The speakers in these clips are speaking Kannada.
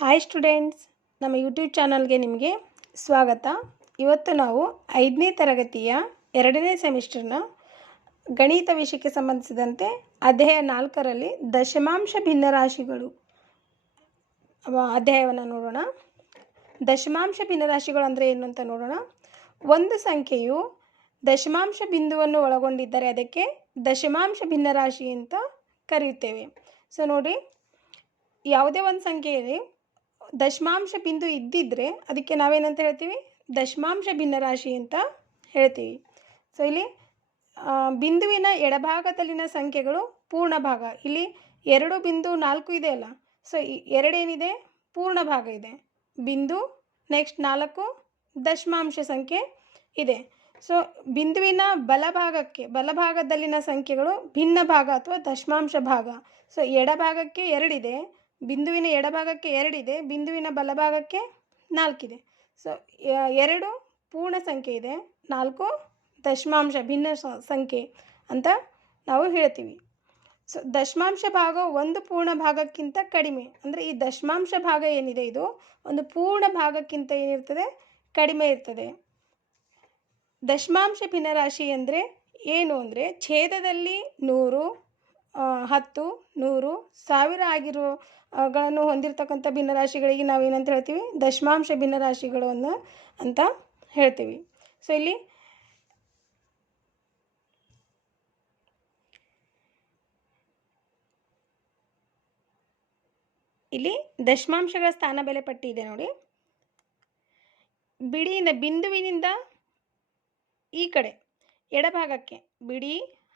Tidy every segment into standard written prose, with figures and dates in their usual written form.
ಹಾಯ್ ಸ್ಟೂಡೆಂಟ್ಸ್, ನಮ್ಮ ಯೂಟ್ಯೂಬ್ ಚಾನಲ್ಗೆ ನಿಮಗೆ ಸ್ವಾಗತ. ಇವತ್ತು ನಾವು 5ನೇ ತರಗತಿಯ 2ನೇ ಸೆಮಿಸ್ಟರ್ನ ಗಣಿತ ವಿಷಯಕ್ಕೆ ಸಂಬಂಧಿಸಿದಂತೆ ಅಧ್ಯಾಯ 4ರಲ್ಲಿ ದಶಮಾಂಶ ಭಿನ್ನರಾಶಿಗಳು ಅಧ್ಯಾಯವನ್ನು ನೋಡೋಣ. ದಶಮಾಂಶ ಭಿನ್ನರಾಶಿಗಳು ಅಂದರೆ ಏನು ಅಂತ ನೋಡೋಣ. ಒಂದು ಸಂಖ್ಯೆಯು ದಶಮಾಂಶ ಬಿಂದುವನ್ನು ಒಳಗೊಂಡಿದ್ದರೆ ಅದಕ್ಕೆ ದಶಮಾಂಶ ಭಿನ್ನರಾಶಿ ಅಂತ ಕರೆಯುತ್ತೇವೆ. ಸೊ ನೋಡಿ, ಯಾವುದೇ ಒಂದು ಸಂಖ್ಯೆಯಲ್ಲಿ ದಶಮಾಂಶ ಬಿಂದು ಇದ್ದಿದ್ದರೆ ಅದಕ್ಕೆ ನಾವೇನಂತ ಹೇಳ್ತೀವಿ? ದಶಮಾಂಶ ಭಿನ್ನರಾಶಿ ಅಂತ ಹೇಳ್ತೀವಿ. ಸೊ ಇಲ್ಲಿ ಬಿಂದುವಿನ ಎಡಭಾಗದಲ್ಲಿನ ಸಂಖ್ಯೆಗಳು ಪೂರ್ಣ ಭಾಗ. ಇಲ್ಲಿ 2.4 ಇದೆ ಅಲ್ಲ, ಸೊ 2 ಏನಿದೆ? ಪೂರ್ಣ ಭಾಗ ಇದೆ. ಬಿಂದು ನೆಕ್ಸ್ಟ್ 4 ದಶಮಾಂಶ ಸಂಖ್ಯೆ ಇದೆ. ಸೊ ಬಿಂದುವಿನ ಬಲಭಾಗದಲ್ಲಿನ ಸಂಖ್ಯೆಗಳು ಭಿನ್ನ ಭಾಗ ಅಥವಾ ದಶಮಾಂಶ ಭಾಗ. ಸೊ ಎಡಭಾಗಕ್ಕೆ 2 ಇದೆ, ಬಿಂದುವಿನ ಎಡಭಾಗಕ್ಕೆ 2 ಇದೆ, ಬಿಂದುವಿನ ಬಲಭಾಗಕ್ಕೆ 4 ಇದೆ. ಸೊ 2 ಪೂರ್ಣ ಸಂಖ್ಯೆ ಇದೆ, 4 ದಶಮಾಂಶ ಭಿನ್ನ ಸಂಖ್ಯೆ ಅಂತ ನಾವು ಹೇಳ್ತೀವಿ. ಸೊ ದಶಮಾಂಶ ಭಾಗ ಒಂದು ಪೂರ್ಣ ಭಾಗಕ್ಕಿಂತ ಕಡಿಮೆ. ಅಂದರೆ ಈ ದಶಮಾಂಶ ಭಾಗ ಏನಿದೆ ಇದು ಒಂದು ಪೂರ್ಣ ಭಾಗಕ್ಕಿಂತ ಏನಿರ್ತದೆ? ಕಡಿಮೆ ಇರ್ತದೆ. ದಶಮಾಂಶ ಭಿನ್ನರಾಶಿ ಅಂದರೆ ಏನು ಅಂದರೆ ಛೇದದಲ್ಲಿ 100, 10, 100, 1000 ಆಗಿರೋಗಳನ್ನು ಹೊಂದಿರತಕ್ಕಂಥ ಭಿನ್ನರಾಶಿಗಳಿಗೆ ನಾವೇನಂತ ಹೇಳ್ತೀವಿ? ದಶಮಾಂಶ ಭಿನ್ನರಾಶಿಗಳನ್ನು ಅಂತ ಹೇಳ್ತೀವಿ. ಸೊ ಇಲ್ಲಿ ದಶಮಾಂಶಗಳ ಸ್ಥಾನ ಬೆಲೆ ಪಟ್ಟಿ ಇದೆ ನೋಡಿ. ಬಿಂದುವಿನಿಂದ ಈ ಕಡೆ ಎಡಭಾಗಕ್ಕೆ ಬಿಡಿ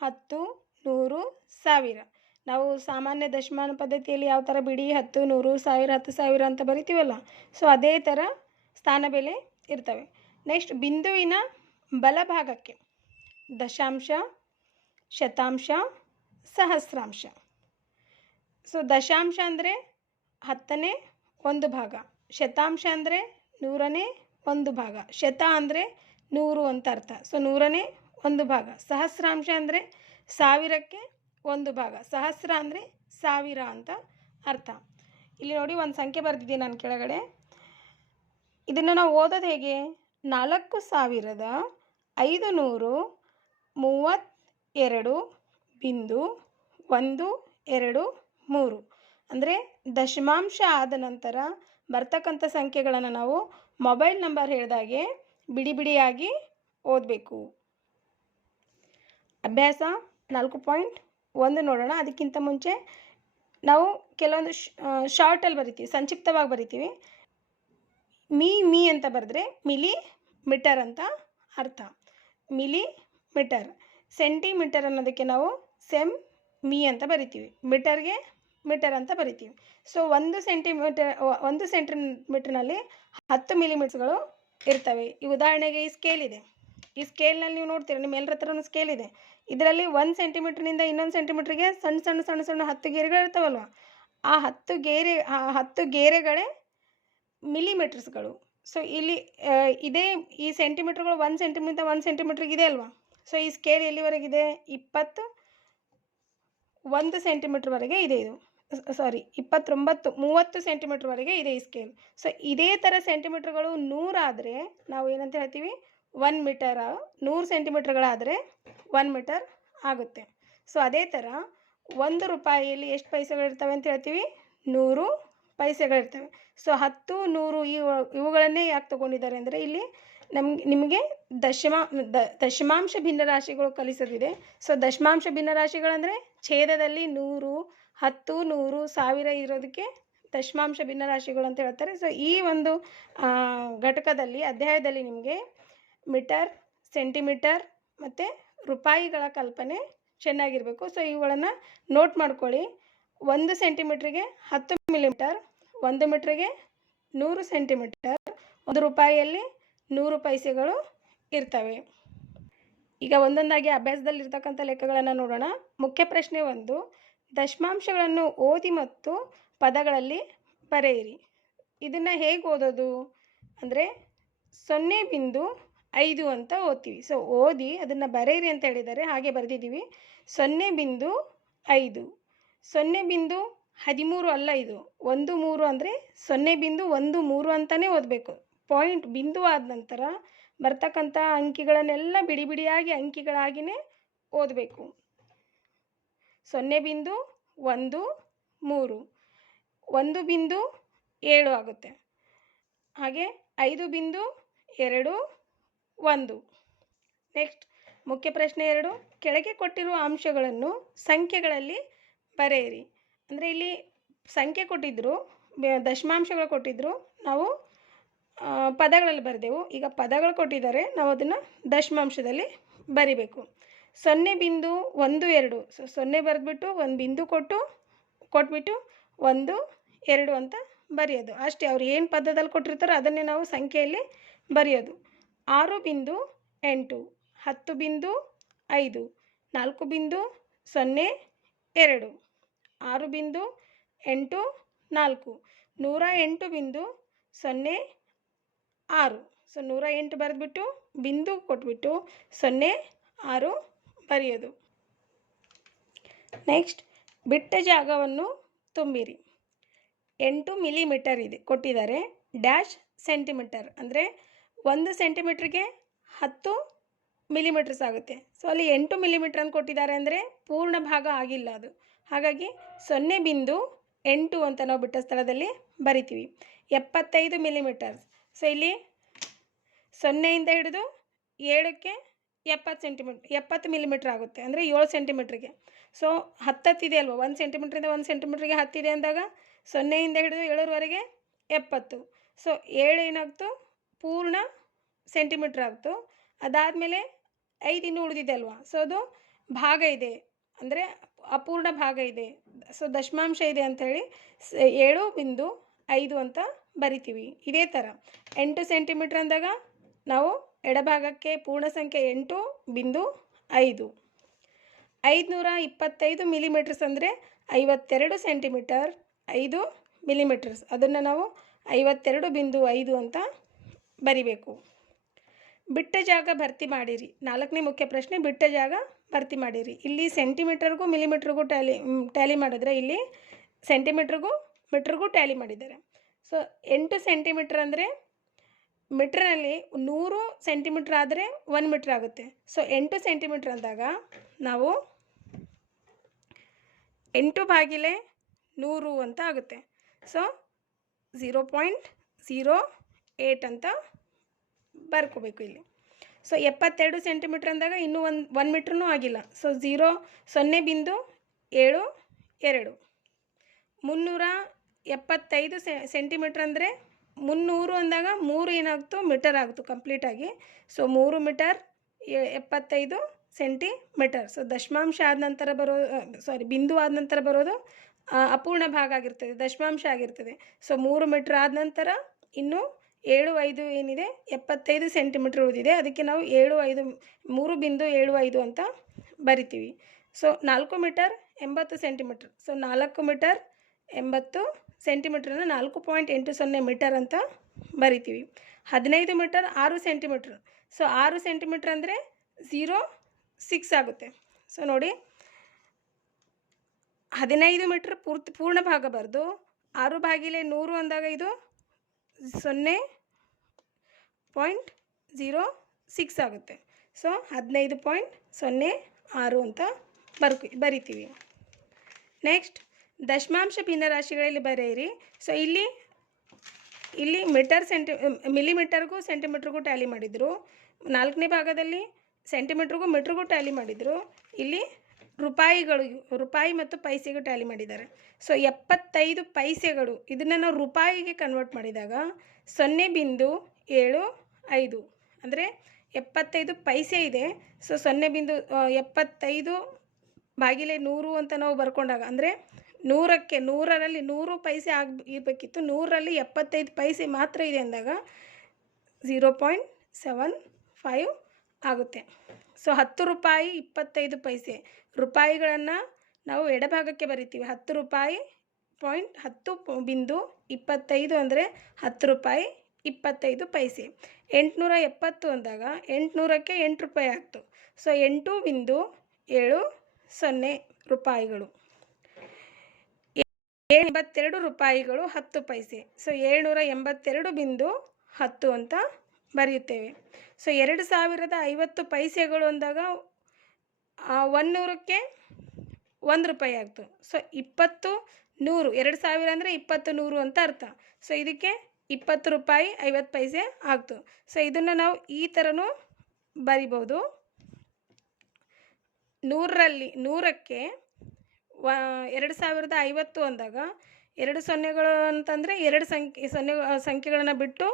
10, 100, 1000. ನಾವು ಸಾಮಾನ್ಯ ದಶಮಾನ ಪದ್ಧತಿಯಲ್ಲಿ ಯಾವ ಥರ ಬಿಡಿ 10, 100, 1000, 10,000 ಅಂತ ಬರಿತೀವಲ್ಲ, ಸೊ ಅದೇ ಥರ ಸ್ಥಾನ ಬೆಲೆ ಇರ್ತವೆ. ನೆಕ್ಸ್ಟ್ ಬಿಂದುವಿನ ಬಲಭಾಗಕ್ಕೆ ದಶಾಂಶ, ಶತಾಂಶ, ಸಹಸ್ರಾಂಶ. ಸೊ ದಶಾಂಶ ಅಂದರೆ 10ನೇ 1 ಭಾಗ, ಶತಾಂಶ ಅಂದರೆ 100ನೇ 1 ಭಾಗ, ಶತ ಅಂದರೆ 100 ಅಂತ ಅರ್ಥ. ಸೊ 100ನೇ 1 ಭಾಗ. ಸಹಸ್ರಾಂಶ ಅಂದರೆ 1000ಕ್ಕೆ 1 ಭಾಗ, ಸಹಸ್ರ ಅಂದರೆ 1000 ಅಂತ ಅರ್ಥ. ಇಲ್ಲಿ ನೋಡಿ ಒಂದು ಸಂಖ್ಯೆ ಬರೆದಿದ್ದೀನಿ ನಾನು ಕೆಳಗಡೆ. ಇದನ್ನು ನಾವು ಓದೋದು ಹೇಗೆ? 4532.123 ಅಂದರೆ ದಶಮಾಂಶ ಆದ ನಂತರ ಬರ್ತಕ್ಕಂಥ ಸಂಖ್ಯೆಗಳನ್ನು ನಾವು ಮೊಬೈಲ್ ನಂಬರ್ ಹೇಳಿದಾಗೆ ಬಿಡಿ ಬಿಡಿಯಾಗಿ ಓದಬೇಕು. ಅಭ್ಯಾಸ 4.1 ನೋಡೋಣ. ಅದಕ್ಕಿಂತ ಮುಂಚೆ ನಾವು ಕೆಲವೊಂದು ಶಾರ್ಟಲ್ಲಿ ಬರಿತೀವಿ, ಸಂಕ್ಷಿಪ್ತವಾಗಿ ಬರಿತೀವಿ. ಮೀ ಅಂತ ಬರೆದ್ರೆ ಮಿಲಿ ಮೀಟರ್ ಅಂತ ಅರ್ಥ. Milli metre. ಸೆಂಟಿಮೀಟರ್ ಅನ್ನೋದಕ್ಕೆ ನಾವು ಮೀ ಅಂತ ಬರಿತೀವಿ, ಮೀಟರ್ಗೆ ಮೀಟರ್ ಅಂತ ಬರಿತೀವಿ. ಸೊ 1 ಸೆಂಟಿಮೀಟರ್ನಲ್ಲಿ 10 ಮಿಲಿಮೀಟರ್ಗಳು ಇರ್ತವೆ. ಈ ಉದಾಹರಣೆಗೆ ಈ ಸ್ಕೇಲ್ ಇದೆ. ಈ ಸ್ಕೇಲ್ನಲ್ಲಿ ನೀವು ನೋಡ್ತೀರ, ನಿಮ್ಮ ಎಲ್ಲರ ಹತ್ರನೂ ಸ್ಕೇಲ್ ಇದೆ. ಇದರಲ್ಲಿ 1 ಸೆಂಟಿಮೀಟ್ರಿಂದ ಇನ್ನೊಂದು ಸೆಂಟಿಮೀಟ್ರಿಗೆ ಸಣ್ಣ 10 ಗೆರೆಗಳು ಇರ್ತಾವಲ್ವ, ಆ 10 ಗೆರೆಗಳೇ ಮಿಲಿಮೀಟರ್ಸ್ಗಳು. ಸೊ ಇಲ್ಲಿ ಈ ಸೆಂಟಿಮೀಟರ್ಗಳು 1 ಸೆಂಟಿಮೀಟರ್ 1 ಸೆಂಟಿಮೀಟ್ರಿಗೆ ಇದೆ ಅಲ್ವಾ. ಸೊ ಈ ಸ್ಕೇಲ್ ಎಲ್ಲಿವರೆಗಿದೆ? 21 ಸೆಂಟಿಮೀಟ್ರ್ವರೆಗೆ ಇದೆ. ಇದು 30 ಸೆಂಟಿಮೀಟ್ರ್ವರೆಗೆ ಇದೆ ಈ ಸ್ಕೇಲ್. ಸೊ ಇದೇ ಥರ ಸೆಂಟಿಮೀಟ್ರ್ಗಳು 100 ಆದರೆ ನಾವು ಏನಂತ ಹೇಳ್ತೀವಿ? 1 ಮೀಟರ್. 100 ಸೆಂಟಿಮೀಟ್ರ್ಗಳಾದರೆ 1 ಮೀಟರ್ ಆಗುತ್ತೆ. ಸೊ ಅದೇ ಥರ 1 ರೂಪಾಯಿಯಲ್ಲಿ ಎಷ್ಟು ಪೈಸೆಗಳಿರ್ತವೆ ಅಂತ ಹೇಳ್ತೀವಿ? 100 ಪೈಸೆಗಳಿರ್ತವೆ. ಸೊ 10, 100 ಇವುಗಳನ್ನೇ ಯಾಕೆ ತೊಗೊಂಡಿದ್ದಾರೆ ಅಂದರೆ ಇಲ್ಲಿ ನಿಮಗೆ ದಶಮಾಂಶ ಭಿನ್ನರಾಶಿಗಳು ಕಲಿಸೋದಿದೆ. ಸೊ ದಶಮಾಂಶ ಭಿನ್ನರಾಶಿಗಳಂದರೆ ಛೇದದಲ್ಲಿ 100, 10, 100, 1000 ಇರೋದಕ್ಕೆ ದಶಮಾಂಶ ಭಿನ್ನರಾಶಿಗಳು ಅಂತ ಹೇಳ್ತಾರೆ. ಸೊ ಈ ಒಂದು ಘಟಕದಲ್ಲಿ ಅಧ್ಯಾಯದಲ್ಲಿ ನಿಮಗೆ ಮೀಟರ್, ಸೆಂಟಿಮೀಟರ್ ಮತ್ತು ರೂಪಾಯಿಗಳ ಕಲ್ಪನೆ ಚೆನ್ನಾಗಿರಬೇಕು. ಸೊ ಇವುಗಳನ್ನು ನೋಟ್ ಮಾಡ್ಕೊಳ್ಳಿ. 1 ಸೆಂಟಿಮೀಟ್ರಿಗೆ 10 ಮಿಲಿಮೀಟರ್, 1 ಮೀಟ್ರಿಗೆ 100 ಸೆಂಟಿಮೀಟರ್, 1 ರೂಪಾಯಿಯಲ್ಲಿ 100 ಪೈಸೆಗಳು ಇರ್ತವೆ. ಈಗ ಒಂದೊಂದಾಗಿ ಅಭ್ಯಾಸದಲ್ಲಿರ್ತಕ್ಕಂಥ ಲೆಕ್ಕಗಳನ್ನು ನೋಡೋಣ. ಮುಖ್ಯ ಪ್ರಶ್ನೆ 1, ದಶಮಾಂಶಗಳನ್ನು ಓದಿ ಮತ್ತು ಪದಗಳಲ್ಲಿ ಬರೆಯಿರಿ. ಇದನ್ನು ಹೇಗೆ ಓದೋದು ಅಂದರೆ 0.5 ಅಂತ ಓದ್ತೀವಿ. ಸೊ ಓದಿ ಅದನ್ನು ಬರೆಯಿರಿ ಅಂತ ಹೇಳಿದ್ದಾರೆ, ಹಾಗೆ ಬರೆದಿದ್ದೀವಿ. 0.5. 0.5 13 ಅಲ್ಲ, ಇದು 13 ಅಂದರೆ 0.13 ಅಂತಲೇ ಓದಬೇಕು. ಪಾಯಿಂಟ್ ಬಿಂದು ಆದ ನಂತರ ಬರ್ತಕ್ಕಂಥ ಅಂಕಿಗಳನ್ನೆಲ್ಲ ಬಿಡಿ ಬಿಡಿಯಾಗಿ ಅಂಕಿಗಳಾಗಿಯೇ ಓದಬೇಕು. 0.13 1.7 ಆಗುತ್ತೆ. ಹಾಗೆ 5.21. ನೆಕ್ಸ್ಟ್ ಮುಖ್ಯ ಪ್ರಶ್ನೆ 2, ಕೆಳಗೆ ಕೊಟ್ಟಿರುವ ಅಂಶಗಳನ್ನು ಸಂಖ್ಯೆಗಳಲ್ಲಿ ಬರೆಯಿರಿ. ಅಂದರೆ ಇಲ್ಲಿ ಸಂಖ್ಯೆ ಕೊಟ್ಟಿದ್ದರು, ದಶಮಾಂಶಗಳು ಕೊಟ್ಟಿದ್ದರು, ನಾವು ಪದಗಳಲ್ಲಿ ಬರೆದೆವು. ಈಗ ಪದಗಳು ಕೊಟ್ಟಿದ್ದಾರೆ, ನಾವು ಅದನ್ನು ದಶಮಾಂಶದಲ್ಲಿ ಬರಿಬೇಕು. 0.12, ಸೊ 0 ಬರೆದ್ಬಿಟ್ಟು ಒಂದು ಬಿಂದು ಕೊಟ್ಬಿಟ್ಟು 1 2 ಅಂತ ಬರೆಯೋದು ಅಷ್ಟೇ. ಅವ್ರು ಏನು ಪದದಲ್ಲಿ ಕೊಟ್ಟಿರ್ತಾರೋ ಅದನ್ನೇ ನಾವು ಸಂಖ್ಯೆಯಲ್ಲಿ ಬರೆಯೋದು. 6.8, 10.5, 4.02, 6.84, 108.06. ಸೊ 108 ಬರೆದ್ಬಿಟ್ಟು ಬಿಂದು ಕೊಟ್ಬಿಟ್ಟು 06 ಬರೆಯೋದು. ನೆಕ್ಸ್ಟ್ ಬಿಟ್ಟ ಜಾಗವನ್ನು ತುಂಬಿರಿ. 8 ಮಿಲಿಮೀಟರ್ ಇದೆ ಕೊಟ್ಟಿದ್ದಾರೆ, ಡ್ಯಾಶ್ ಸೆಂಟಿಮೀಟರ್ ಅಂದರೆ 1 ಸೆಂಟಿಮೀಟ್ರಿಗೆ 10 ಮಿಲಿಮೀಟರ್ಸ್ ಆಗುತ್ತೆ. ಸೊ ಅಲ್ಲಿ 8 ಮಿಲಿಮೀಟರ್ ಅಂತ ಕೊಟ್ಟಿದ್ದಾರೆ ಅಂದರೆ ಪೂರ್ಣ ಭಾಗ ಆಗಿಲ್ಲ ಅದು. ಹಾಗಾಗಿ 0.8 ಅಂತ ನಾವು ಬಿಟ್ಟ ಸ್ಥಳದಲ್ಲಿ ಬರಿತೀವಿ. 75 ಮಿಲಿಮೀಟರ್ಸ್. ಸೊ ಇಲ್ಲಿ 0ಇಂದ ಹಿಡಿದು 7ಕ್ಕೆ 70 ಮಿಲಿಮೀಟ್ರ್ ಆಗುತ್ತೆ, ಅಂದರೆ 7 ಸೆಂಟಿಮೀಟ್ರಿಗೆ. ಸೊ 10 ಇದೆ ಅಲ್ವ, 1 ಸೆಂಟಿಮೀಟ್ರಿಂದ 1 ಸೆಂಟಿಮೀಟ್ರಿಗೆ 10 ಇದೆ ಅಂದಾಗ 0ಇಂದ ಹಿಡಿದು 7ರವರೆಗೆ 70. ಸೊ 7 ಏನಾಗ್ತು, ಪೂರ್ಣ ಸೆಂಟಿಮೀಟ್ರ್ ಆಗ್ತು. ಅದಾದಮೇಲೆ 5 ಇನ್ನೂ ಉಳಿದಿದೆ ಅಲ್ವಾ, ಸೊ ಅದು ಭಾಗ ಇದೆ, ಅಂದರೆ ಅಪೂರ್ಣ ಭಾಗ ಇದೆ, ಸೊ ದಶಮಾಂಶ ಇದೆ ಅಂಥೇಳಿ 7.5 ಅಂತ ಬರಿತೀವಿ. ಇದೇ ಥರ 8 ಸೆಂಟಿಮೀಟ್ರ್ ಅಂದಾಗ ನಾವು ಎಡಭಾಗಕ್ಕೆ ಪೂರ್ಣ ಸಂಖ್ಯೆ 8.5. 525 ಮಿಲಿಮೀಟರ್ಸ್ ಅಂದರೆ 52 ಸೆಂಟಿಮೀಟರ್ 5 ಮಿಲಿಮೀಟರ್ಸ್, ಅದನ್ನು ನಾವು 52.5 ಅಂತ ಬರಿಬೇಕು. ಬಿಟ್ಟ ಜಾಗ ಭರ್ತಿ ಮಾಡಿರಿ. 4ನೇ ಮುಖ್ಯ ಪ್ರಶ್ನೆ, ಬಿಟ್ಟ ಜಾಗ ಭರ್ತಿ ಮಾಡಿರಿ. ಇಲ್ಲಿ ಸೆಂಟಿಮೀಟರ್ಗೂ ಮಿಲಿಮೀಟ್ರಿಗೂ ಟ್ಯಾಲಿ ಮಾಡಿದ್ರೆ ಇಲ್ಲಿ ಸೆಂಟಿಮೀಟ್ರಿಗೂ ಮೀಟ್ರಿಗೂ ಟ್ಯಾಲಿ ಮಾಡಿದ್ದಾರೆ. ಸೊ 8 ಸೆಂಟಿಮೀಟ್ರ್ ಅಂದರೆ ಮೀಟ್ರ್ನಲ್ಲಿ 100 ಸೆಂಟಿಮೀಟ್ರ್ ಆದರೆ 1 ಮೀಟ್ರ್ ಆಗುತ್ತೆ. ಸೊ 8 ಸೆಂಟಿಮೀಟ್ರ್ ಅಂದಾಗ ನಾವು 8/100 ಅಂತ ಆಗುತ್ತೆ. ಸೊ 0.08 ಅಂತ ಬರ್ಕೋಬೇಕು ಇಲ್ಲಿ. ಸೊ 72 ಸೆಂಟಿಮೀಟ್ರ್ ಅಂದಾಗ ಇನ್ನೂ 1 ಮೀಟ್ರೂ ಆಗಿಲ್ಲ. ಸೊ 0.72. 375 ಸೆಂಟಿಮೀಟ್ರ್ ಅಂದರೆ 300 ಅಂದಾಗ 3 ಏನಾಗ್ತು, ಮೀಟರ್ ಆಗ್ತು ಕಂಪ್ಲೀಟಾಗಿ. So 3 metre 75 centimetre. ಸೊ ದಶಮಾಂಶ ಆದ ನಂತರ ಬಿಂದು ಆದ ನಂತರ ಬರೋದು ಅಪೂರ್ಣ ಭಾಗ ಆಗಿರ್ತದೆ, ದಶಮಾಂಶ ಆಗಿರ್ತದೆ. ಸೊ 3 ಮೀಟ್ರ್ ಆದ ನಂತರ ಇನ್ನೂ 7.5 ಏನಿದೆ, 75 ಸೆಂಟಿಮೀಟ್ರ್ ಉಳಿದಿದೆ. ಅದಕ್ಕೆ ನಾವು 3.75 ಅಂತ ಬರಿತೀವಿ. So 4 metre 80 centimetre. So 4 metre 80 ಸೆಂಟಿಮೀಟ್ರನ್ನ 4.80 ಮೀಟರ್ ಅಂತ ಬರಿತೀವಿ. 15 ಮೀಟರ್ 6 ಸೆಂಟಿಮೀಟ್ರ್. ಸೊ 6 ಸೆಂಟಿಮೀಟ್ರ್ ಅಂದರೆ 0.6 ಆಗುತ್ತೆ. ಸೊ ನೋಡಿ, 15 ಮೀಟ್ರ್ ಪೂರ್ಣ ಭಾಗ ಬರೆದು 6/100 ಅಂದಾಗ ಇದು 0.06 ಆಗುತ್ತೆ. ಸೊ 15.06 ಅಂತ ಬರಿತೀವಿ. ನೆಕ್ಸ್ಟ್ ದಶಮಾಂಶ ಭಿನ್ನರಾಶಿಗಳಲ್ಲಿ ಬರೆಯಿರಿ. ಸೊ ಇಲ್ಲಿ ಮಿಲಿಮೀಟರ್ಗೂ ಸೆಂಟಿಮೀಟ್ರಿಗೂ ಟ್ಯಾಲಿ ಮಾಡಿದರು. 4ನೇ ಭಾಗದಲ್ಲಿ ಸೆಂಟಿಮೀಟ್ರಿಗೂ ಮೀಟ್ರಿಗೂ ಟ್ಯಾಲಿ ಮಾಡಿದರು. ಇಲ್ಲಿ ರೂಪಾಯಿ ಮತ್ತು ಪೈಸೆಗೂ ಟ್ಯಾಲಿ ಮಾಡಿದ್ದಾರೆ. ಸೊ 75 ಪೈಸೆಗಳು, ಇದನ್ನು ನಾವು ರೂಪಾಯಿಗೆ ಕನ್ವರ್ಟ್ ಮಾಡಿದಾಗ 0.75 ಅಂದರೆ 75 ಪೈಸೆ ಇದೆ. ಸೊ 0.75/100 ಅಂತ ನಾವು ಬರ್ಕೊಂಡಾಗ ಅಂದರೆ 100ರಲ್ಲಿ 100 ಪೈಸೆ ಇರಬೇಕಿತ್ತು, 100ರಲ್ಲಿ 75 ಪೈಸೆ ಮಾತ್ರ ಇದೆ ಅಂದಾಗ 0.75 ಆಗುತ್ತೆ. ಸೊ 10 ರೂಪಾಯಿ 25 ಪೈಸೆ. ರೂಪಾಯಿಗಳನ್ನು ನಾವು ಎಡಭಾಗಕ್ಕೆ ಬರಿತೀವಿ. 10 ರೂಪಾಯಿ 10.25 ಅಂದರೆ 10 ರೂಪಾಯಿ 25 ಪೈಸೆ. 870 ಅಂದಾಗ 800ಕ್ಕೆ 8 ರೂಪಾಯಿ ಆಗ್ತು. ಸೊ 8.70 ರೂಪಾಯಿಗಳು. 782 ರೂಪಾಯಿಗಳು 10 ಪೈಸೆ. ಸೊ 782.10 ಅಂತ ಬರೆಯುತ್ತೇವೆ. ಸೊ 2050 ಪೈಸೆಗಳು ಅಂದಾಗ 100ಕ್ಕೆ 1 ರೂಪಾಯಿ ಆಗ್ತು. ಸೊ 20 100 2000 ಅಂದರೆ 20 100 ಅಂತ ಅರ್ಥ. ಸೊ ಇದಕ್ಕೆ 20 ರೂಪಾಯಿ 50 ಪೈಸೆ ಆಗ್ತು. ಸೊ ಇದನ್ನು ನಾವು ಈ ಥರನೂ ಬರಿಬೋದು. 100ಕ್ಕೆ 2050 ಅಂದಾಗ 2 ಸೊನ್ನೆಗಳು ಅಂತಂದರೆ 2 ಸಂಖ್ಯೆಗಳನ್ನು ಬಿಟ್ಟು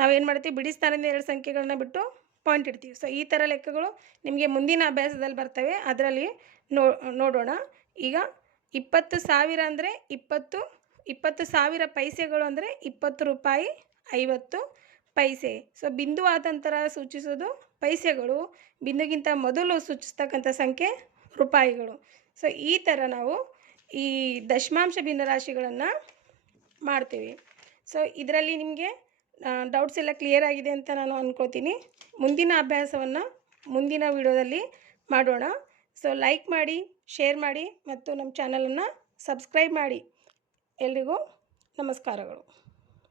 ನಾವೇನು ಮಾಡ್ತೀವಿ, ಬಿಡಿ ಸ್ಥಾನದಿಂದ 2 ಸಂಖ್ಯೆಗಳನ್ನ ಬಿಟ್ಟು ಪಾಯಿಂಟ್ ಇಡ್ತೀವಿ. ಸೊ ಈ ಥರ ಲೆಕ್ಕಗಳು ನಿಮಗೆ ಮುಂದಿನ ಅಭ್ಯಾಸದಲ್ಲಿ ಬರ್ತವೆ, ಅದರಲ್ಲಿ ನೋಡೋಣ. ಈಗ 20,000 ಅಂದರೆ 20,000 ಪೈಸೆಗಳು ಅಂದರೆ 20 ರೂಪಾಯಿ 50 ಪೈಸೆ. ಸೊ ಬಿಂದು ಆದ ನಂತರ ಸೂಚಿಸೋದು ಪೈಸೆಗಳು, ಬಿಂದುಗಿಂತ ಮೊದಲು ಸೂಚಿಸ್ತಕ್ಕಂಥ ಸಂಖ್ಯೆ ರೂಪಾಯಿಗಳು. ಸೊ ಈ ಥರ ನಾವು ಈ ದಶಮಾಂಶ ಭಿನ್ನರಾಶಿಗಳನ್ನು ಮಾಡ್ತೀವಿ. ಸೊ ಇದರಲ್ಲಿ ನಿಮಗೆ ಡೌಟ್ಸ್ ಎಲ್ಲ ಕ್ಲಿಯರ್ ಆಗಿದೆ ಅಂತ ನಾನು ಅಂದ್ಕೊಳ್ತೀನಿ. ಮುಂದಿನ ಅಭ್ಯಾಸವನ್ನು ಮುಂದಿನ ವಿಡಿಯೋದಲ್ಲಿ ಮಾಡೋಣ. ಸೊ ಲೈಕ್ ಮಾಡಿ, ಶೇರ್ ಮಾಡಿ ಮತ್ತು ನಮ್ಮ ಚಾನಲನ್ನು ಸಬ್ಸ್ಕ್ರೈಬ್ ಮಾಡಿ. ಎಲ್ರಿಗೂ ನಮಸ್ಕಾರಗಳು.